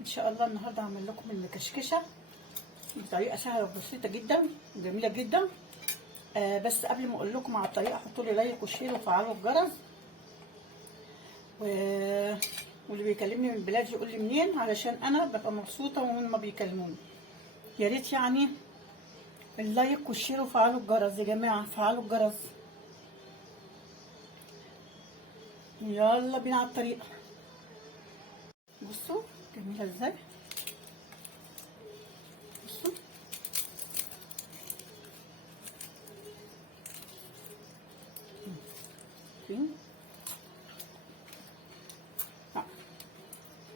ان شاء الله النهارده هعمل لكم المكشكشه بطريقه سهله وبسيطه جدا وجميله جدا. بس قبل ما اقول لكم على الطريقه حطوا لي لايك وشير وفعلوا الجرس، واللي بيكلمني من بلاد يقول لي منين، علشان انا ببقى مبسوطه وهم ما بيكلموني. يا ريت يعني اللايك والشير وفعلوا الجرس يا جماعه، فعلوا الجرس. يلا بينا على الطريقه. بصوا جميله ازاي، بصوا فين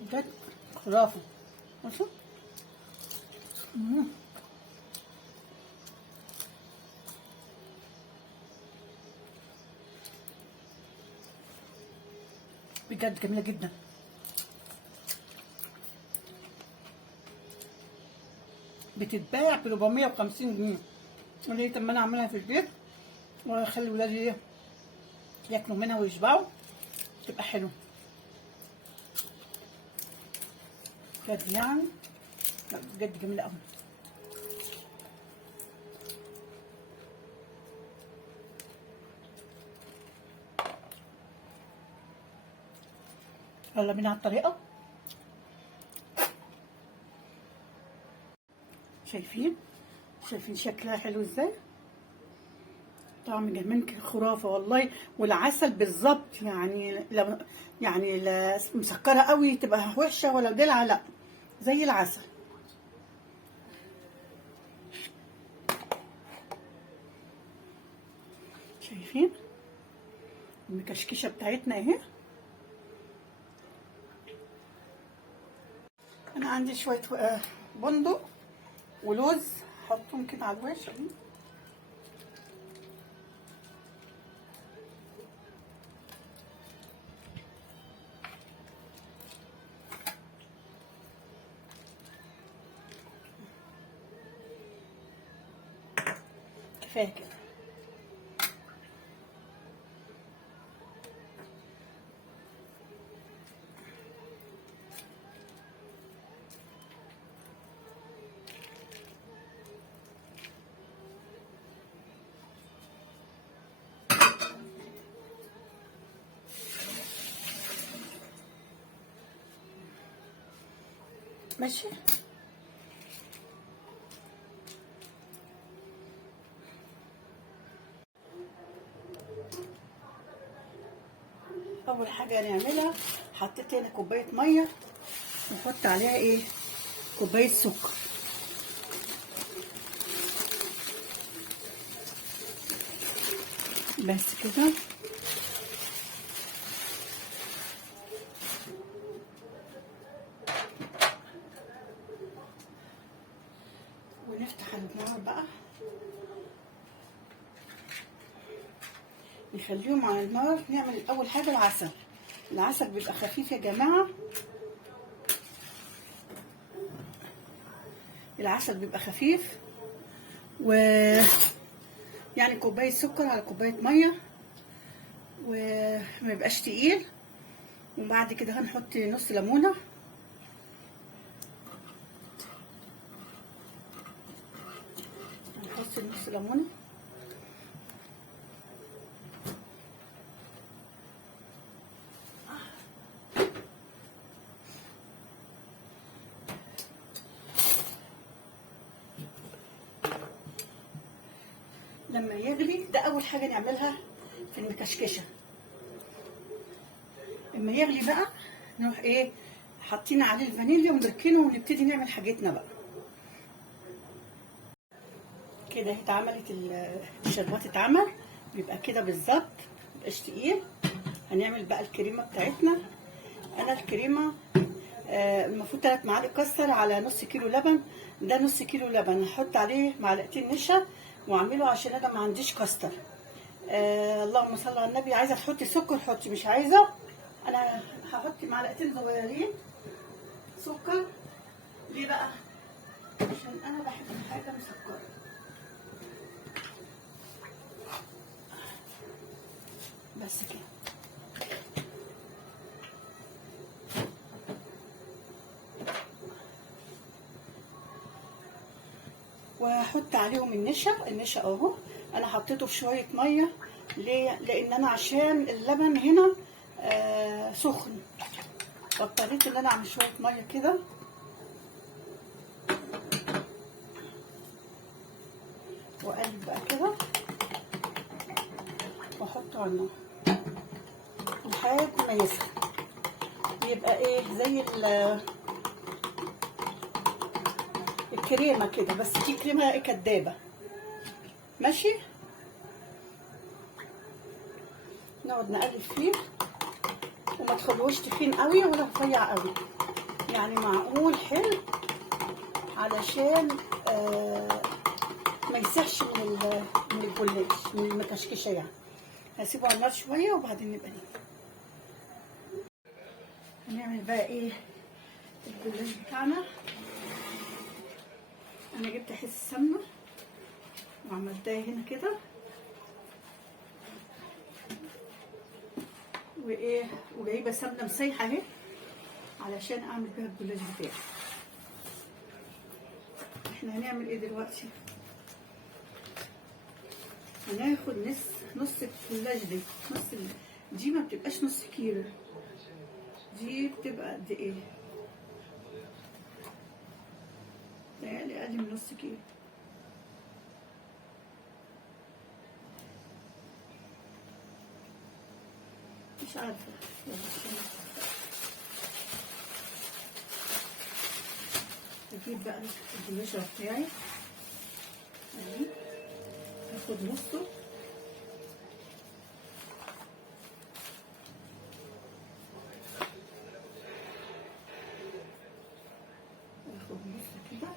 بجد خرافه. بصوا بجد جميله جدا. بتتباع ب 450 جنيه. وليه طب ما انا اعملها في البيت واخلي ولادي ياكلوا منها ويشبعوا، تبقى حلوه بجد يعني. لا بجد جميله قوي. يلا بينا على الطريقه. شايفين شكلها حلو ازاي، طعم جميل خرافه والله. والعسل بالظبط يعني، لو يعني لا مسكره قوي تبقى وحشه ولا دلع، لا زي العسل. شايفين المكشكشه بتاعتنا اهي. انا عندي شويه بندق ولوز، حطهم كده على الوش. كفايه كده. ماشي. اول حاجه هنعملها، حطيت هنا كوبايه ميه نحط عليها ايه، كوبايه سكر. بس كده. ونفتح النار بقى، نخليهم على النار. نعمل اول حاجه العسل. العسل بيبقى خفيف يا جماعه، العسل بيبقى خفيف. و يعني كوبايه سكر على كوبايه ميه، وما يبقاش تقيل. وبعد كده هنحط نص ليمونه، هنحط نص ليمونه. لما يغلي، ده اول حاجه نعملها في المكشكشه. لما يغلي بقى نروح ايه، حاطين عليه الفانيليا ونركنه ونبتدي نعمل حاجتنا بقى. كده اتعملت الشربات، اتعمل بيبقى كده بالظبط، مبقاش تقيل. هنعمل بقى الكريمه بتاعتنا. انا الكريمه المفروض 3 معالق كاستر على نص كيلو لبن. ده نص كيلو لبن، هحط عليه معلقتين نشا واعمله عشان انا ما عنديش كاستر. اللهم صل على النبي. عايزه تحطي سكر حطي، مش عايزه انا هحط معلقتين صغيرين سكر. ليه بقى؟ عشان انا بحب الحاجه مسكره. بس كده. وهحط عليهم النشا اهو. انا حطيته في شويه ميه. ليه؟ لان انا عشان اللبن هنا سخن، فاضطريت ان انا اعمل شويه ميه كده. واقلب بقى كده واحطه على النار لحد ما يسخن، يبقى ايه زي الكريمه كده، بس دي كريمه كدابه. ماشي، نقعد نقلب فيه وما تخلوش تخين قوي ولا رفيع قوي، يعني معقول حلو علشان ما يسيحش من الجلاش، من المكشكشه يعني. هسيبه على النار شويه وبعدين نبقى هنعمل بقى ايه الجلاش بتاعنا. انا جبت حس سمنه وعملتها هنا كده، وايه وجايبه سمنه مسيحه اهي علشان اعمل بيها الجلاش بتاعي. احنا هنعمل ايه دلوقتي؟ هناخد نص الجلاش دي، دي ما بتبقاش نص كيلو، دي بتبقى قد ايه؟ يعني اقل من نص كيلو. مش عارفه. اجيب بقى الجلاش بتاعي اهي، هاخد نصه كده،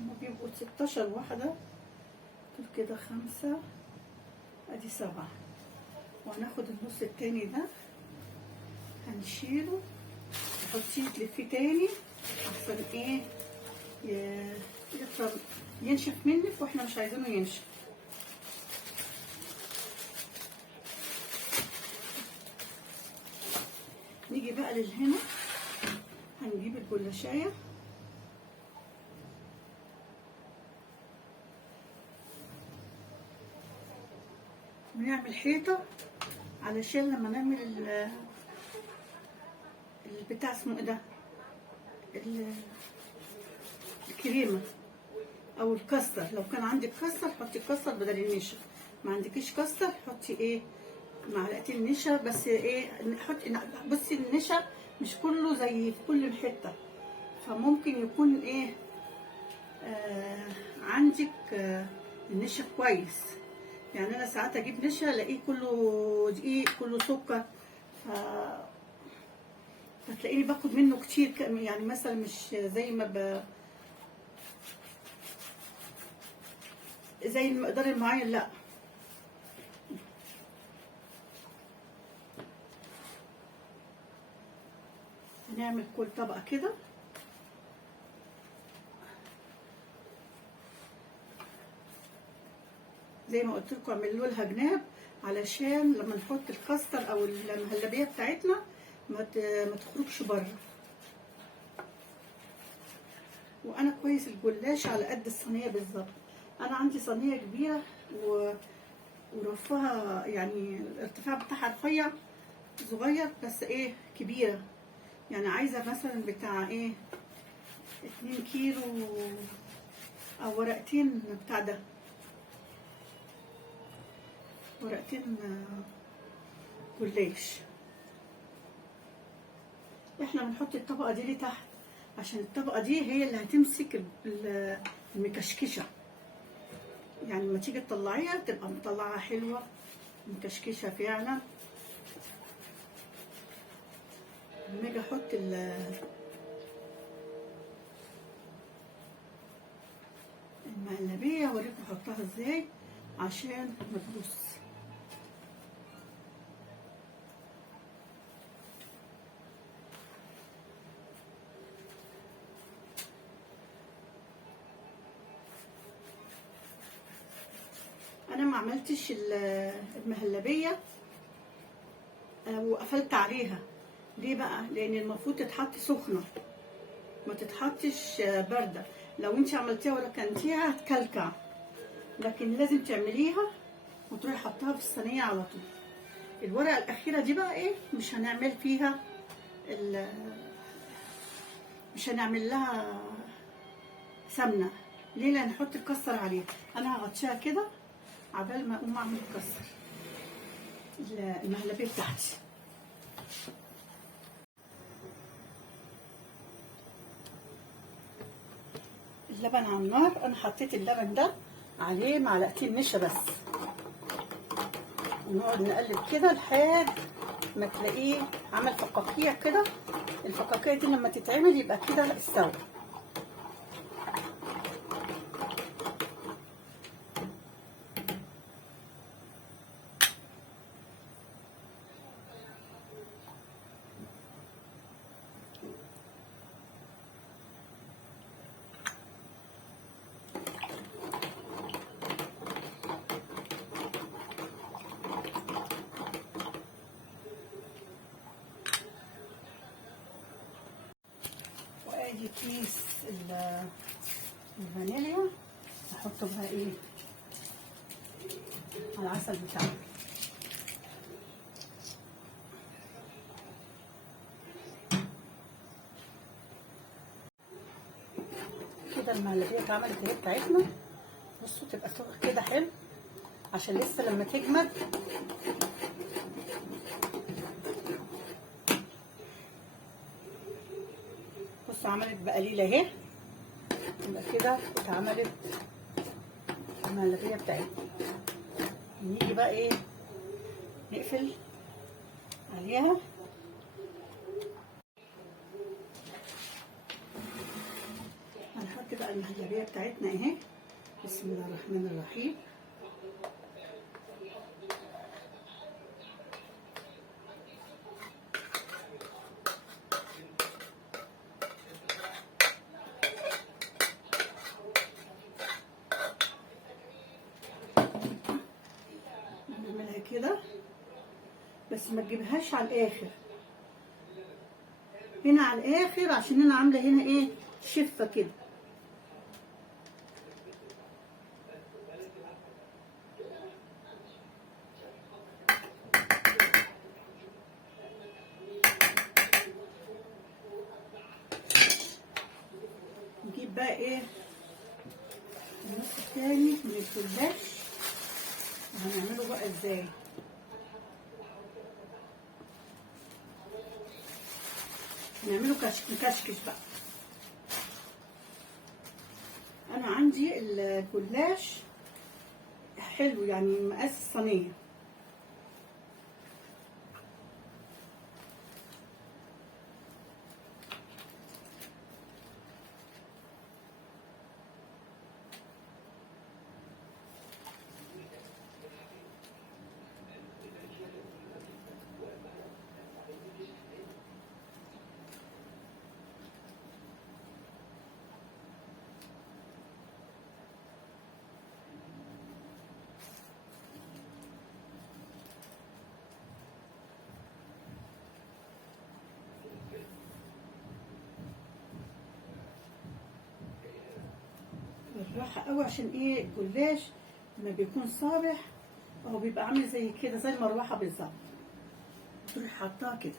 هما بيبقوا 16 واحدة دول كده، 5 ادي 7. وهناخد النص التاني ده هنشيله نحطيه تلفيه تاني احسن ايه يطلع ينشف منك، واحنا مش عايزينه ينشف. نيجي بقى للهنا، هنجيب الجلاشايه ونعمل حيطه علشان لما نعمل البتاع اسمه ايه ده، الكريمه او الكاستر. لو كان عندك كاستر حطي الكاستر بدل النشا، ما عندكيش كاستر حطي ايه معلقتين نشا بس. ايه نحط، بصي النشا مش كله زي في كل حته، فممكن يكون ايه عندك النشا كويس. يعني انا ساعات اجيب نشا الاقيه كله دقيق كله سكر، فتلاقيني باخد منه كتير، يعني مثلا مش زي ما زي المقدار المعين، لا. هنعمل كل طبقه كده زي ما قلت لكم، اعملوا لها جناب علشان لما نحط الكاستر او المهلبيه بتاعتنا ما تخرجش بره. وانا كويس الجلاش على قد الصينيه بالظبط. انا عندي صينيه كبيره ورفها يعني الارتفاع بتاعها رفيع صغير، بس ايه كبيره، يعني عايزه مثلا بتاع ايه 2 كيلو او ورقتين بتاع ده، ورقتين جلاش. احنا بنحط الطبقه دي لتحت عشان الطبقه دي هي اللي هتمسك المكشكشه، يعني لما تيجي تطلعيها تبقى مطلعه حلوه مكشكشه فعلا. لما اجي احط المهلبيه اوريكم احطها ازاي عشان ما تبص. انا ما عملتش المهلبيه وقفلت عليها. ليه بقى؟ لان المفروض تتحط سخنه، ما تتحطش بارده. لو انت عملتيها وركنتيها هتكلكع، لكن لازم تعمليها وتروحي حطها في الصينيه على طول. الورقه الاخيره دي بقى ايه؟ مش هنعمل فيها مش هنعمل لها سمنه. ليه؟ لان هنحط الكسر عليها. انا هغطيها كده عبال ما اقوم اعمل الكسر المهلبيه بتاعتي. اللبن على النار. انا حطيت اللبن ده عليه معلقتين نشا بس، ونقعد نقلب كده لحد ما تلاقيه عمل فقاقيع كده. الفقاقيع دي لما تتعمل يبقى كده استوى. وادي كيس الفانيليا احطه بقى ايه على العسل بتاعي. كده المهلبيه اتعملت اهي بتاعتنا. بصوا تبقى سخنه كده حلو، عشان لسه لما تجمد بصوا عملت بقليله اهي. يبقى كده اتعملت المهلبيه بتاعتنا. نيجي بقى ايه نقفل عليها. هنحط بقى المهلبيه بتاعتنا اهي. بسم الله الرحمن الرحيم. نعملها كده بس ما تجيبهاش على الاخر، هنا على الاخر، عشان انا عامله هنا ايه شفه كده. نجيب بقى ايه النص التاني من الفلاش. هنعمله بقى ازاي؟ نعمله مكشكش بقى. انا عندي الجلاش حلو يعني مقاس الصينيه. بالراحه قوي، عشان ايه الجلاش لما بيكون صابح هو بيبقى عامل زي كده زي المروحه بالظبط. تروحي حاطاها كده.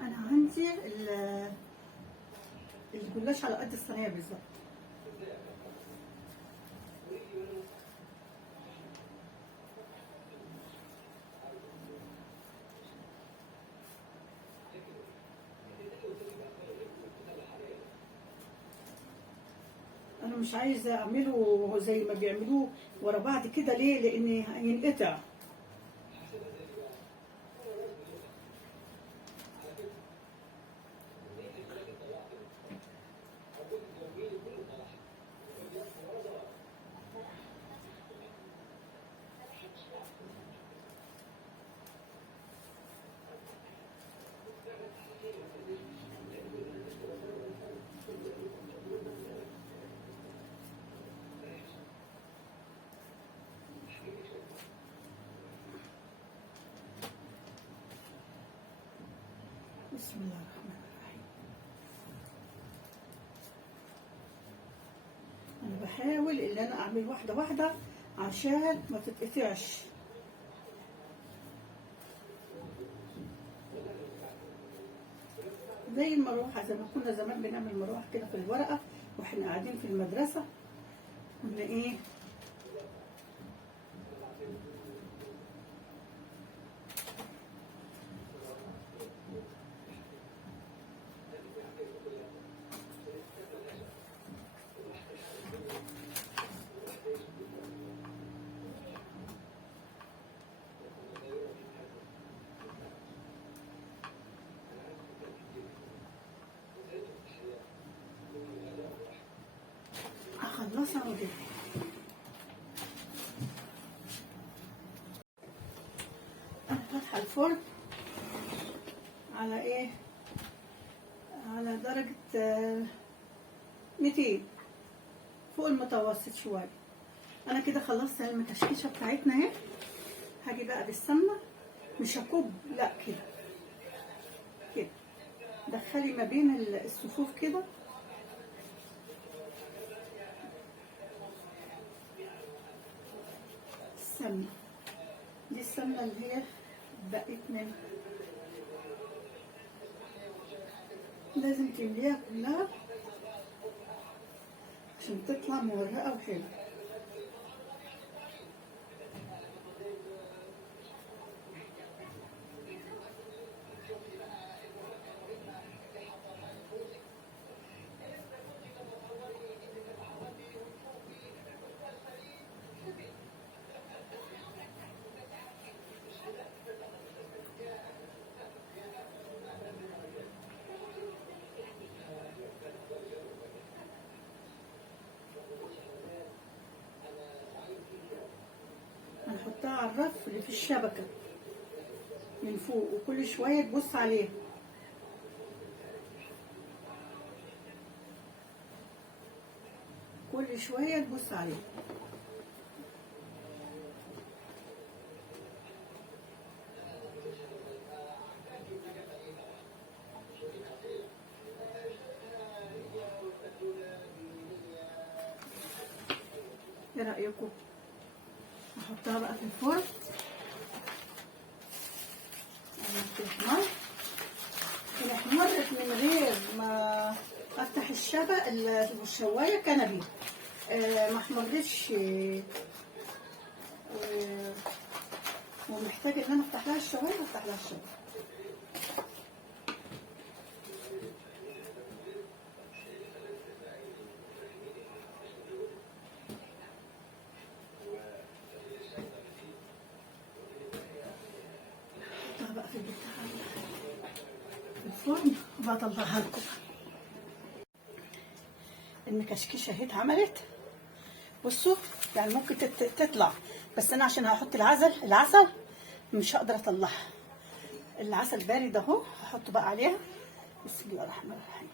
انا عندي الجلاش على قد الصينيه بالظبط. انا مش عايزه اعمله زي ما بيعملوه ورا بعض كده. ليه؟ لان هينقطع. بسم الله الرحمن الرحيم. انا بحاول ان انا اعمل واحده واحده عشان ما تتقطعش. زي المروحه، زي ما كنا زمان بنعمل مروحه كده في الورقه واحنا قاعدين في المدرسه، كنا ايه اخلصها واجيبها. انا فاتحه الفرن على ايه، على درجه 200 فوق المتوسط شويه. انا كده خلصت المكشكشه بتاعتنا اهي. هاجي بقى بالسمنه، مش هكب، لا كده كده، دخلي ما بين الصفوف كده. السمنه دي السمنه اللي هي بقت منها، لازم تمليها كلها عشان تطلع مورقه وحلوه. هنحطها على الرف اللي في الشبكة من فوق، وكل شوية تبص عليها. كل شوية تبص عليها. ايه رأيكم؟ احطها بقى في الفرن. تحمر، احمرت من غير ما افتح الشوايه كنبي. ما احمرتش، ومحتاجه ان انا افتح لها الشوايه، افتح لها الشوايه. احطها بقى في الفرن وبطلعها لكم. المكشكشه اهي اتعملت. بصوا يعني ممكن تطلع، بس انا عشان هحط العسل مش هقدر اطلعها. العسل بارد اهو، هحطه بقى عليها. بسم الله الرحمن الرحيم.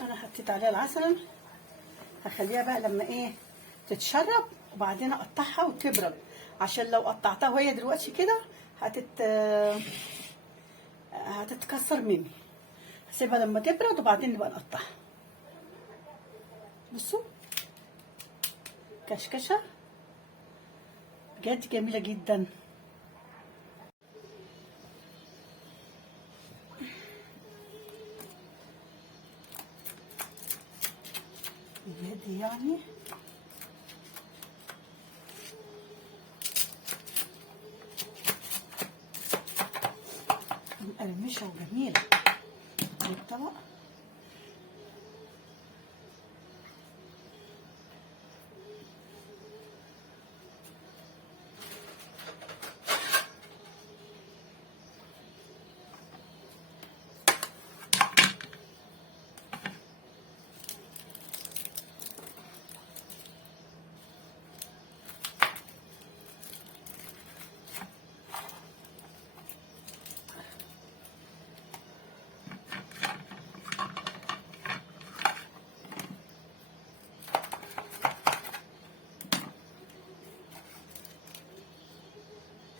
انا حطيت عليها العسل، هخليها بقى لما ايه تتشرب، وبعدين اقطعها وتبرد، عشان لو قطعتها وهي دلوقتي كده هتتكسر مني. هسيبها لما تبرد وبعدين نبقى نقطعها. بصوا كشكشه بجد جميله جدا. بجد يعني مقرمشه وجميله. الطبق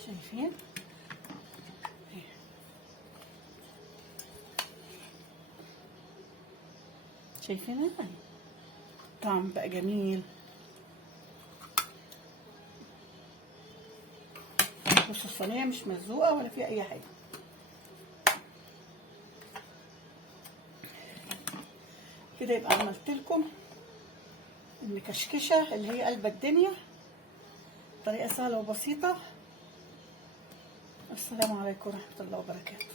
شايفين؟ شايفين طعم بقى جميل. بصوا الصينيه مش ملزوقه ولا فيها اي حاجه. كده يبقى عملت لكم المكشكشه اللي هي قلب الدنيا، طريقه سهله وبسيطه. السلام عليكم ورحمه الله وبركاته.